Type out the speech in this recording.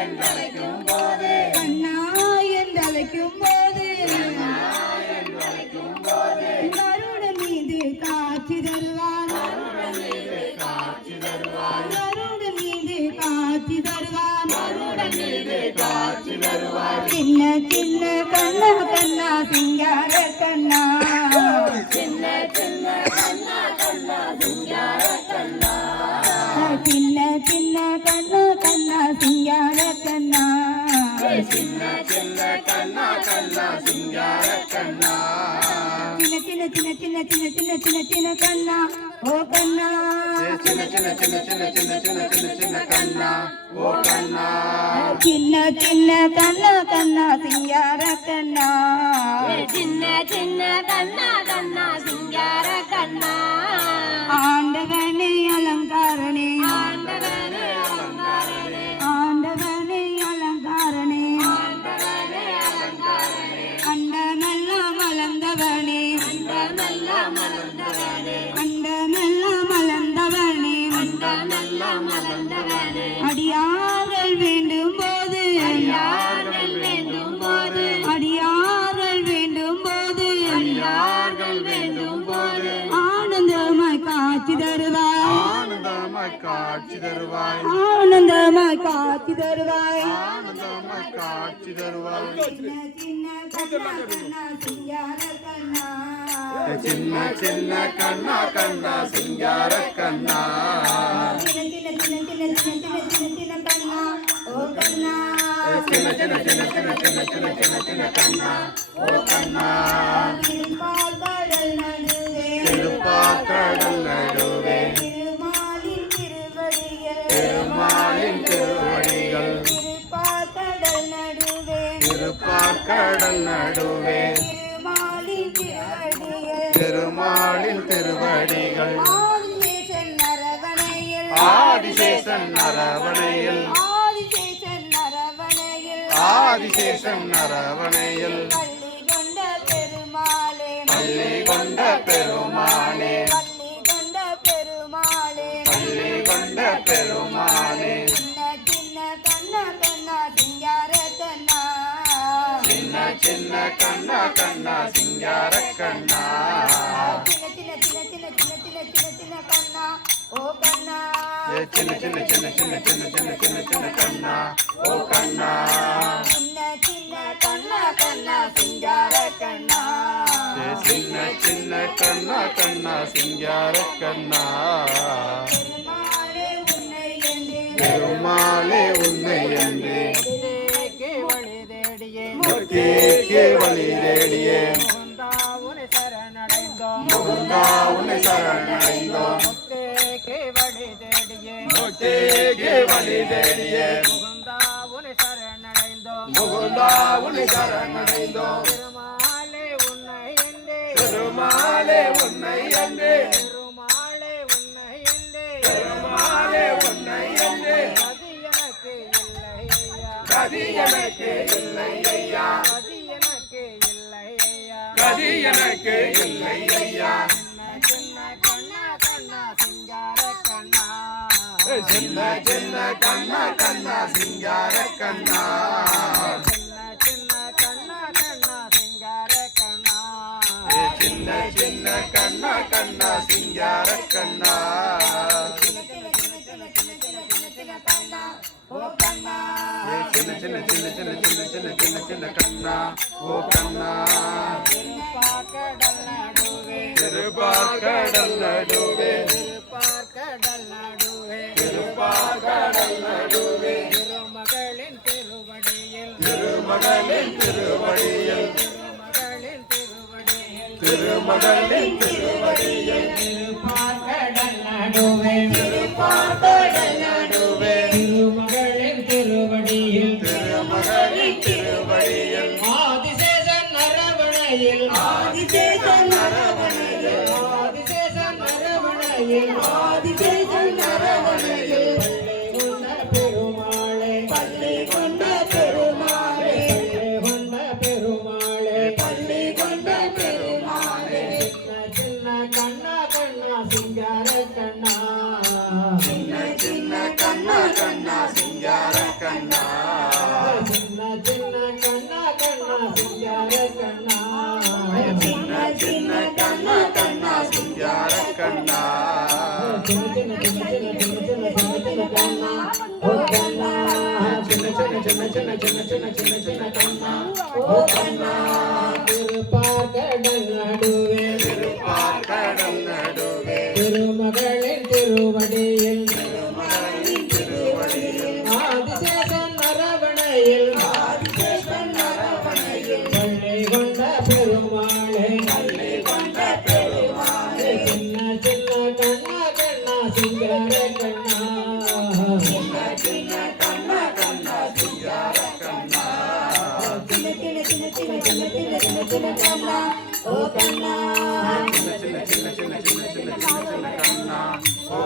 என்றழைக்கும் போது கண்ணா என்றழைக்கும் போது கருடன் மீது காட்சி தருவார். கருடன் மீது காட்சி தருவார். சின்ன சின்ன கண்ணா கண்ணா சிங்கார சின்ன சின்ன கண்ணா கண்ணா சிங்கார கண்ணா சின்ன சின்ன சின்ன சின்ன சின்ன சின்ன சின்ன சின்ன கண்ணா ஓ கண்ணா சின்ன சின்ன சின்ன சின்ன சின்ன சின்ன சின்ன சின்ன கண்ணா ஓ கண்ணா சின்ன சின்ன கண்ணா கண்ணா சிங்கார கண்ணா சின்ன சின்ன கண்ணா கண்ணா சிங்கார கண்ணா ஆண்டவனே தருவாய் ஆனந்தமாய் காட்சி தருவாய் ஆனந்தமாய் காட்சி தருவாய் சின்ன சின்ன கண்ணா கண்ணா சிங்கார கண்ணா చిన్న చిన్న చిన్న చిన్న చిన్న చిన్న చిన్న కన్నా ఓ కన్నా திருமாலின் திருவடிகள். ஆதிசேஷன் அரவணையில் ஆதிசேஷன் அரவணையில் பள்ளி கொண்ட பெருமாளே. கண்ணா சிங்கார கண்ணா பெருமாளே உன்னை என்று உன்னை சரணடைந்தோம் திருமாலே உன்னை என்றே பெருமாளே உன்னை என்று திருமாலே உன்னை என்றே பெருமாளே உன்னை என்று கதி எனக்கு இல்லை ஐயா. கதி எனக்கு இல்லை ஐயா. கதி எனக்கு இல்லை கதி ஐயா எனக்கு இல்லை ஐயா. சின்ன சின்ன கண்ணா கண்ணா சிங்கார கண்ணா. சின்ன சின்ன கண்ணா கண்ணா சிங்கார கண்ணா. சின்ன சின்ன சின்ன சின்ன சின்ன சின்ன சின்ன சின்ன கண்ணா ஓ கண்ணா. நடுவே. நடுவே நடுவே. நடுவே. திருமகளின் திருவடியில். திருமகளின் திருவடியில். ஆதிசேஷன் அரவணையில். ஆதிசேஷன் அரவணையில். ஆதிசேஷன் அரவணையில். திருமகளின் திருவடியில். ஆதிசேஷன் அரவணையில். பள்ளி கொண்ட ஓ கண்ணா. ఓ